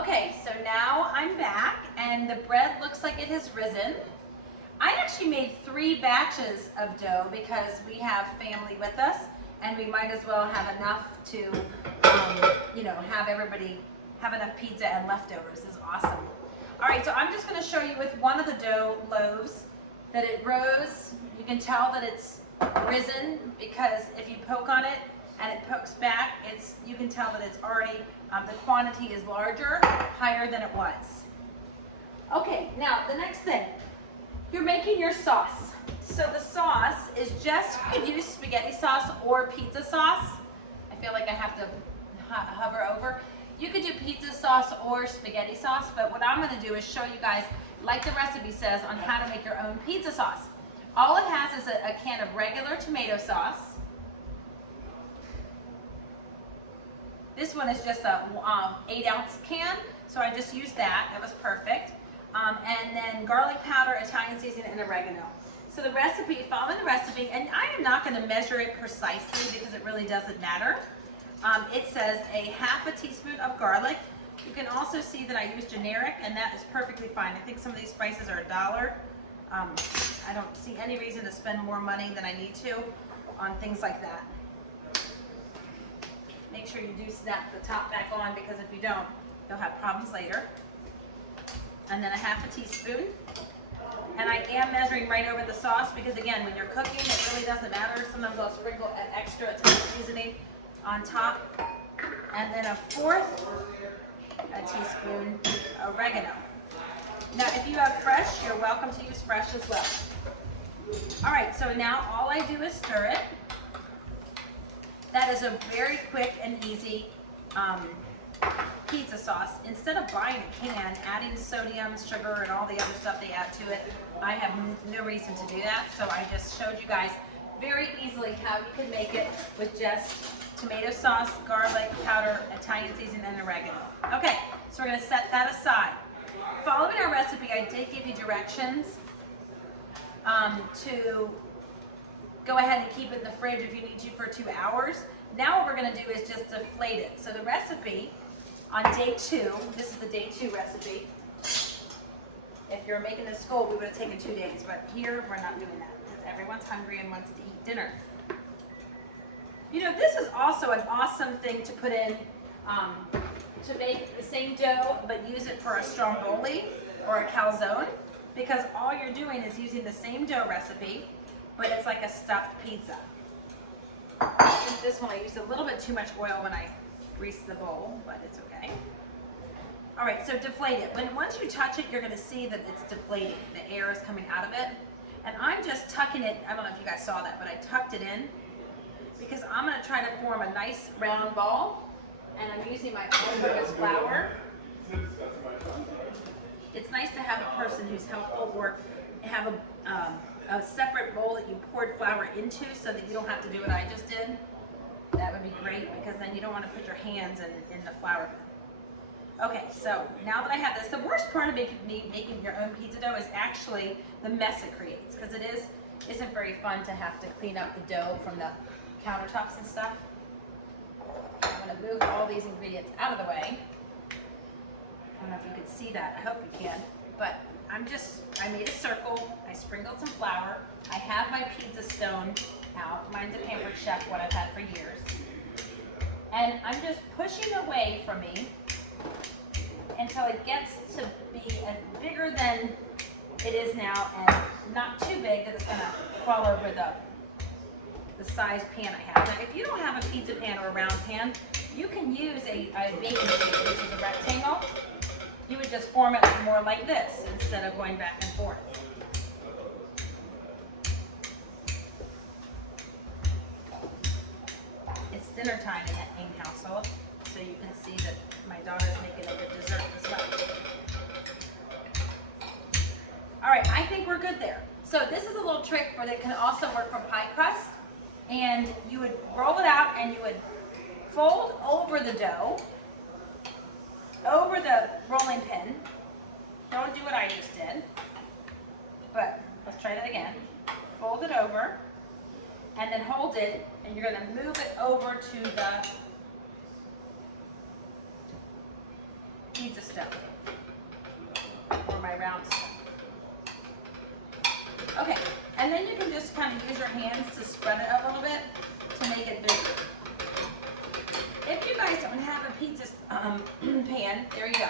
Okay, so now I'm back and the bread looks like it has risen. I actually made 3 batches of dough because we have family with us and we might as well have enough to, have everybody have enough pizza and leftovers. This is awesome. All right, so I'm just going to show you with one of the dough loaves that it rose. You can tell that it's risen because if you poke on it and it pokes back, you can tell that it's already, the quantity is larger, higher than it was. Okay, now the next thing, you're making your sauce. So the sauce is just, you can use spaghetti sauce or pizza sauce. I feel like I have to hover over. You could do pizza sauce or spaghetti sauce, but what I'm gonna do is show you guys, like the recipe says, on how to make your own pizza sauce. All it has is a can of regular tomato sauce. This one is just a 8-ounce can, so I just used that. That was perfect. And then garlic powder, Italian seasoning, and oregano. So the recipe, follow the recipe, and I am not going to measure it precisely because it really doesn't matter. It says a half a teaspoon of garlic. You can also see that I use generic, and that is perfectly fine. I think some of these spices are $1. I don't see any reason to spend more money than I need to on things like that. Make sure you do snap the top back on because if you don't, you'll have problems later. And then a half a teaspoon. And I am measuring right over the sauce because again, when you're cooking, it really doesn't matter. Sometimes I'll sprinkle an extra Italian seasoning on top. And then 1/4 a teaspoon oregano. Now, if you have fresh, you're welcome to use fresh as well. All right, so now all I do is stir it. That is a very quick and easy pizza sauce. Instead of buying a can, adding sodium, sugar, and all the other stuff they add to it, I have no reason to do that. So I just showed you guys very easily how you can make it with just tomato sauce, garlic powder, Italian seasoning, and oregano. Okay, so we're gonna set that aside. Following our recipe, I did give you directions to go ahead and keep it in the fridge if you need to for 2 hours. Now what we're gonna do is just deflate it. So the recipe on day 2, this is the day 2 recipe. If you're making this school, we would have taken 2 days, but here we're not doing that because everyone's hungry and wants to eat dinner. You know, this is also an awesome thing to put in to make the same dough, but use it for a stromboli or a calzone, because all you're doing is using the same dough recipe, but it's like a stuffed pizza. This one I used a little bit too much oil when I greased the bowl, but it's okay. All right, so deflate it. Once you touch it, you're gonna see that it's deflating. The air is coming out of it. And I'm just tucking it, I don't know if you guys saw that, but I tucked it in because I'm gonna try to form a nice round ball, and I'm using my all-purpose flour. It's nice to have a person who's helpful, or have a separate bowl that you poured flour into so that you don't have to do what I just did. That would be great because then you don't want to put your hands in the flour. Okay, so now that I have this, the worst part of making your own pizza dough is actually the mess it creates, because it isn't very fun to have to clean up the dough from the countertops and stuff. I'm going to move all these ingredients out of the way. I don't know if you can see that. I hope you can. But I made a circle. I sprinkled some flour. I have my pizza stone out. Mine's a Pampered Chef, what I've had for years. And I'm just pushing away from me until it gets to be bigger than it is now, and not too big that it's going to fall over the size pan I have. Now, if you don't have a pizza pan or a round pan, you can use a baking sheet, which is a rectangle. You would just form it more like this instead of going back and forth. It's dinner time in that main household, so you can see that my daughter's making a good dessert as well. All right, I think we're good there. So this is a little trick that can also work for pie crust. And you would roll it out and you would fold over the dough, over the rolling pin. Don't do what I just did, but let's try that again. Fold it over and then hold it, and you're going to move it over to the pizza stone or my round stone. Okay, and then you can just kind of use your hands to spread it a little bit to make it bigger. If you guys don't have a pizza pan, there you go.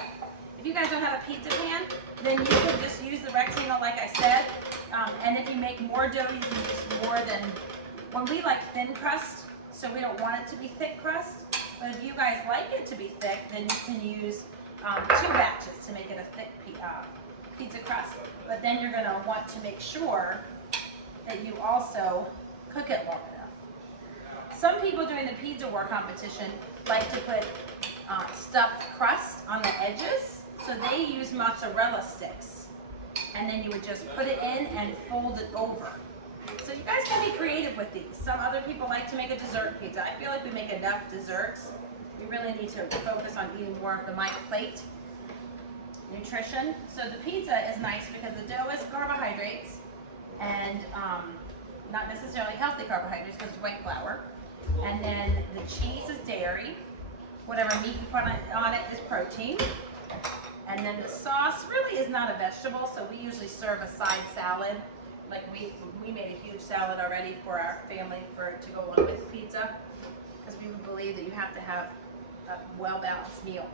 If you guys don't have a pizza pan, then you can just use the rectangle like I said. And if you make more dough, you can use more than, when we like thin crust, so we don't want it to be thick crust. But if you guys like it to be thick, then you can use 2 batches to make it a thick pizza crust. But then you're gonna want to make sure that you also cook it long enough. Some people during the Pizza War competition like to put stuffed crust on the edges, so they use mozzarella sticks. And then you would just put it in and fold it over. So you guys can be creative with these. Some other people like to make a dessert pizza. I feel like we make enough desserts. We really need to focus on eating more of the My Plate nutrition. So the pizza is nice because the dough is carbohydrates and not necessarily healthy carbohydrates because it's white flour. And then the cheese is dairy. Whatever meat you put on it is protein. And then the sauce really is not a vegetable, so we usually serve a side salad. Like we made a huge salad already for our family to go along with pizza, because we believe that you have to have a well-balanced meal.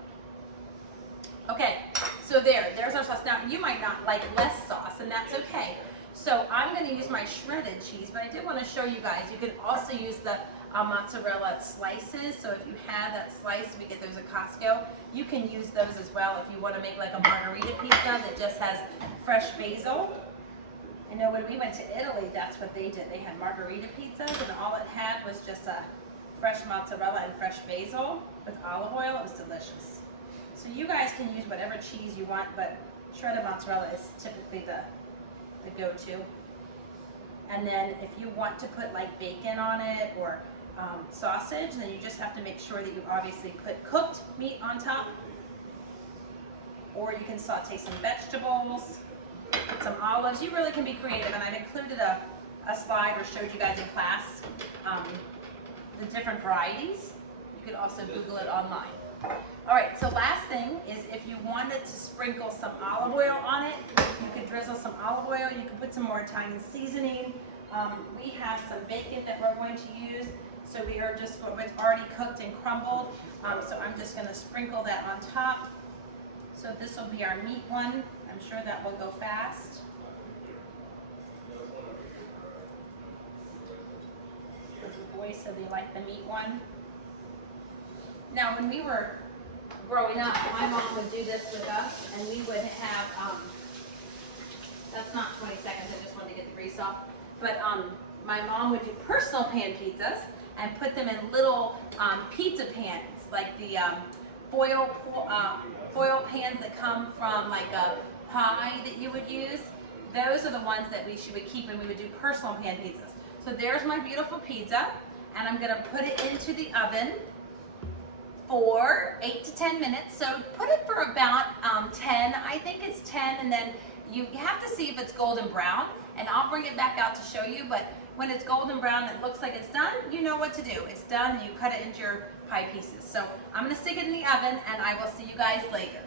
Okay, so there's our sauce. Now you might not like less sauce, and that's okay. So I'm going to use my shredded cheese, but I did want to show you guys. You can also use the mozzarella slices. So if you have that slice, we get those at Costco. You can use those as well if you want to make like a margarita pizza that just has fresh basil. I know when we went to Italy, that's what they did. They had margarita pizzas, and all it had was just a fresh mozzarella and fresh basil with olive oil. It was delicious. So you guys can use whatever cheese you want, but shredded mozzarella is typically the go-to. And then if you want to put like bacon on it or sausage, then you just have to make sure that you obviously put cooked meat on top. Or you can saute some vegetables, put some olives. You really can be creative, and I've included a slide or showed you guys in class the different varieties. You could also Google it online. All right, so last thing is if you wanted to sprinkle some olive oil on it, you could drizzle some olive oil. You can put some more Italian seasoning. We have some bacon that we're going to use. So we are just, it's already cooked and crumbled. So I'm just going to sprinkle that on top. So this will be our meat one. I'm sure that will go fast. The boys said they like the meat one. Now when we were growing up, my mom would do this with us, and we would have, that's not 20 seconds, I just wanted to get the grease off, but my mom would do personal pan pizzas and put them in little pizza pans, like the foil pans that come from like a pie that you would use. Those are the ones that we would keep, and we would do personal pan pizzas. So there's my beautiful pizza, and I'm gonna put it into the oven for 8 to 10 minutes. So put it for about 10, I think it's 10, and then you have to see if it's golden brown, and I'll bring it back out to show you, but when it's golden brown, it looks like it's done, you know what to do. It's done, and you cut it into your pie pieces. So I'm gonna stick it in the oven, and I will see you guys later.